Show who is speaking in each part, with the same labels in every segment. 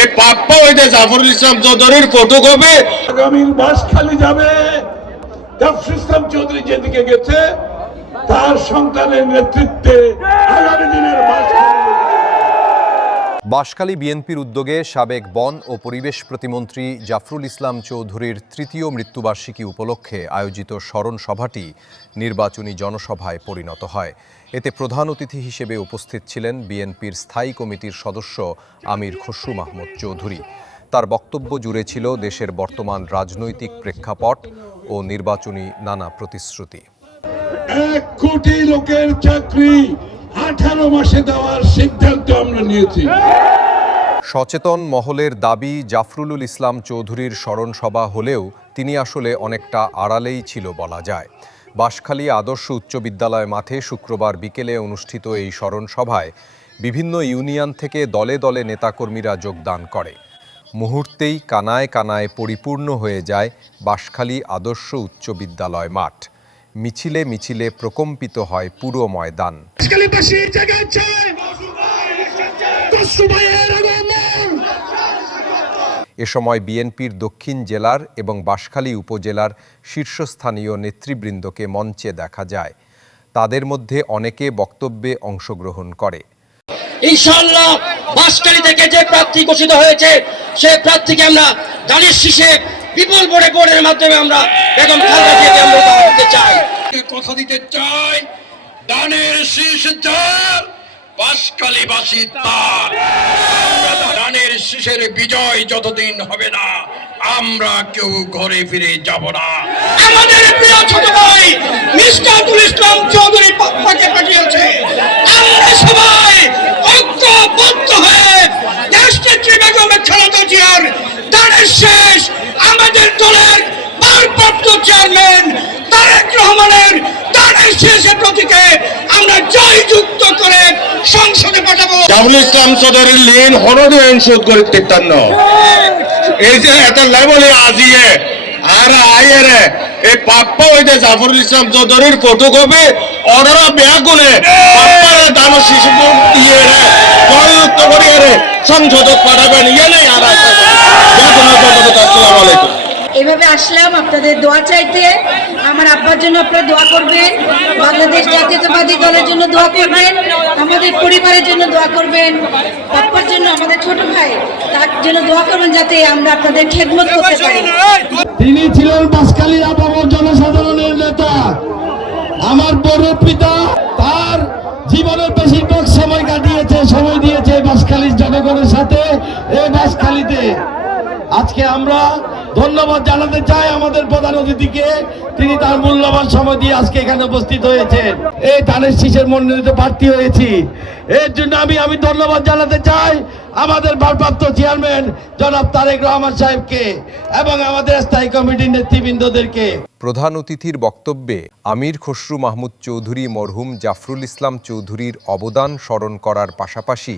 Speaker 1: এই পাপ্পা হইতে জাফরুল ইসলাম চৌধুরীর ফটো কবে
Speaker 2: আগামীর খালি যাবে চৌধুরী যেদিকে গেছে তার সন্তানের নেতৃত্বে আগামী দিনের বাস
Speaker 3: বাঁশখালী বিএনপির উদ্যোগে সাবেক বন ও পরিবেশ প্রতিমন্ত্রী জাফরুল ইসলাম চৌধুরীর তৃতীয় মৃত্যুবার্ষিকী উপলক্ষে আয়োজিত স্মরণ সভাটি নির্বাচনী জনসভায় পরিণত হয় এতে প্রধান অতিথি হিসেবে উপস্থিত ছিলেন বিএনপির স্থায়ী কমিটির সদস্য আমির খসরু মাহমুদ চৌধুরী তার বক্তব্য জুড়ে ছিল দেশের বর্তমান রাজনৈতিক প্রেক্ষাপট ও নির্বাচনী নানা প্রতিশ্রুতি
Speaker 4: এক কোটি লোকের চাকরি আঠারো মাসে দেওয়ার সিদ্ধান্ত আমরা নিয়েছি
Speaker 3: সচেতন মহলের দাবি জাফরুলুল ইসলাম চৌধুরীর স্মরণসভা হলেও তিনি আসলে অনেকটা আড়ালেই ছিল বলা যায় বাঁশখালী আদর্শ উচ্চ বিদ্যালয় মাঠে শুক্রবার বিকেলে অনুষ্ঠিত এই স্মরণসভায় বিভিন্ন ইউনিয়ন থেকে দলে দলে নেতাকর্মীরা যোগদান করে মুহূর্তেই কানায় কানায় পরিপূর্ণ হয়ে যায় বাঁশখালী আদর্শ উচ্চ বিদ্যালয় মাঠ মিছিলে মিছিলে প্রকম্পিত হয় পুরো ময়দান এ সময় বিএনপির দক্ষিণ জেলার এবং বাঁশখালী উপজেলার শীর্ষস্থানীয় নেতৃবৃন্দকে মঞ্চে দেখা যায় তাদের মধ্যে অনেকে বক্তব্যে অংশগ্রহণ করে
Speaker 5: ইনশাল্লাহ বাসকারি থেকে যে প্রার্থী ঘোষিত হয়েছে সে প্রার্থীকে আমরা দাঁড়িয়ে শীষে বিপুল ভোটে ভোটের মাধ্যমে আমরা বেগম খালদা জিয়াকে আমরা
Speaker 1: কথা দিতে চাই দানের শীষ জয় বাসকালীবাসী তার রানের শেষের বিজয় যতদিন হবে না আমরা কেউ ঘরে ফিরে যাব না আমাদের প্রিয় ছোট ভাই মিস্টার ইসলাম চৌধুরী পাপ্পাকে পাঠিয়েছে আমরা সবাই কামরুল ইসলাম চৌধুরীর লীন আইন শোধ করে তেতান্ন এই যে এটা লেবলি আজিয়ে আর আইয়েরে এই পাপ্পা ওই যে জাফরুল ইসলাম চৌধুরীর ফটোকপি অর্ডার বেয়া করে দাম শিশু দিয়ে জয়যুক্ত করিয়ে সংশোধক পাঠাবেন ইয়ে নেই আর আসসালামু
Speaker 6: আলাইকুম এভাবে আসলাম আপনাদের দোয়া চাইতে আমার আব্বার জন্য আপনারা দোয়া করবেন বাংলাদেশ জাতীয়তাবাদী দলের জন্য দোয়া করবেন আমাদের পরিবারের জন্য দোয়া করবেন আপার জন্য আমাদের ছোট ভাই তার জন্য দোয়া করবেন যাতে আমরা আপনাদের খেদমত করতে পারি
Speaker 2: তিনি ছিলেন বাসকালী আপামর জনসাধারণের নেতা আমার বড় পিতা তার জীবনের বেশিরভাগ সময় কাটিয়েছে সময় দিয়েছে বাসখালীর জনগণের সাথে এই বাসখালীতে আজকে আমরা ধন্যবাদ জানাতে চাই আমাদের প্রধান অতিথিকে তিনি তার মূল্যবান সময় দিয়ে আজকে এখানে উপস্থিত হয়েছেন এই ধানের শীষের মনোনীত প্রার্থী হয়েছি এর জন্য আমি আমি ধন্যবাদ জানাতে চাই আমাদের ভারপ্রাপ্ত চেয়ারম্যান জনাব তারেক রহমান সাহেবকে এবং আমাদের স্থায়ী কমিটির নেতৃবৃন্দদেরকে
Speaker 3: প্রধান অতিথির বক্তব্যে আমির খসরু মাহমুদ চৌধুরী মরহুম জাফরুল ইসলাম চৌধুরীর অবদান স্মরণ করার পাশাপাশি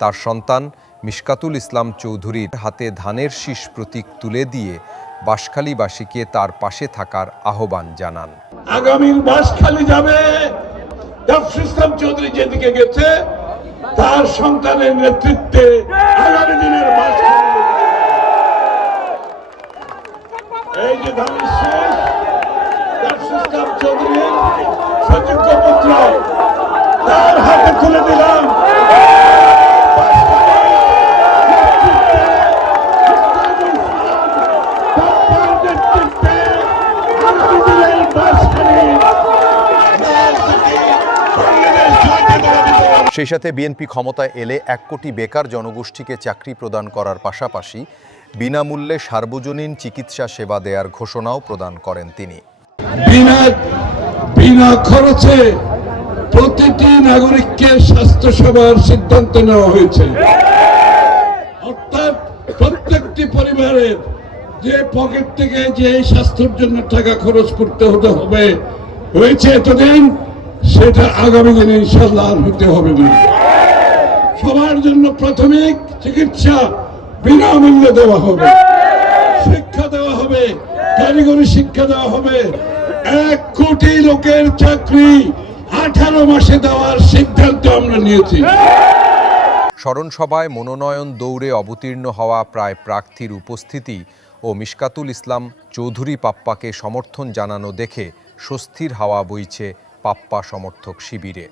Speaker 3: তার সন্তান মিশকাতুল ইসলাম চৌধুরীর হাতে ধানের শীষ প্রতীক তুলে দিয়ে বাসখালীবাসীকে তার পাশে থাকার আহ্বান জানান
Speaker 2: আগামীর বাসখালী যাবে ইসলাম চৌধুরী যেদিকে গেছে তার সন্তানের নেতৃত্বে আগামী দিনের এই যে ধানের শেষ ইসলাম চৌধুরীর সচিব তার হাতে তুলে দিল
Speaker 3: সেই সাথে বিএনপি ক্ষমতায় এলে এক কোটি বেকার জনগোষ্ঠীকে চাকরি প্রদান করার পাশাপাশি বিনামূল্যে সার্বজনীন চিকিৎসা সেবা দেওয়ার ঘোষণাও প্রদান করেন তিনি
Speaker 4: বিনা বিনা খরচে প্রতিটি নাগরিককে স্বাস্থ্য সেবার সিদ্ধান্ত নেওয়া হয়েছে অর্থাৎ প্রত্যেকটি পরিবারের যে পকেট থেকে যে স্বাস্থ্যের জন্য টাকা খরচ করতে হতে হবে হয়েছে এতদিন সেটা আগামী দিনে ইনশাল্লাহ আর হতে হবে না সবার জন্য প্রাথমিক চিকিৎসা বিনামূল্যে দেওয়া হবে শিক্ষা দেওয়া হবে কারিগরি শিক্ষা দেওয়া হবে এক কোটি লোকের চাকরি আঠারো মাসে দেওয়ার সিদ্ধান্ত আমরা নিয়েছি
Speaker 3: স্মরণসভায় মনোনয়ন দৌড়ে অবতীর্ণ হওয়া প্রায় প্রার্থীর উপস্থিতি ও মিশকাতুল ইসলাম চৌধুরী পাপ্পাকে সমর্থন জানানো দেখে স্বস্তির হাওয়া বইছে পাপ্পা সমর্থক শিবিরে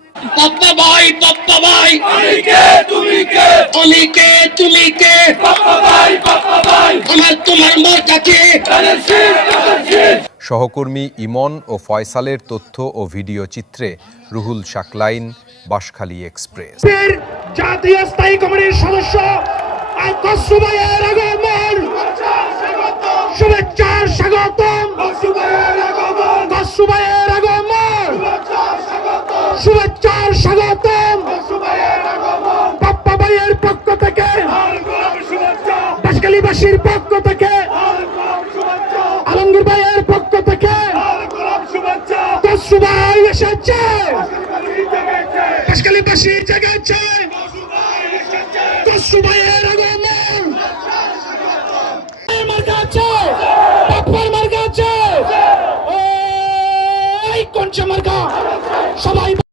Speaker 3: সহকর্মী ইমন ও ফয়সালের তথ্য ও ভিডিও চিত্রে রুহুল শাকলাইন বাসখালী এক্সপ্রেস
Speaker 1: জাতীয় স্থায়ী কমিটির সদস্য আচ্ছা,
Speaker 7: স্বাগতম
Speaker 1: ফাঁসি জেগেছে দশু ভাইয়ের আগমন মার্কাচ্ছে বাপ্পার মার্কাচ্ছে কোন সবাই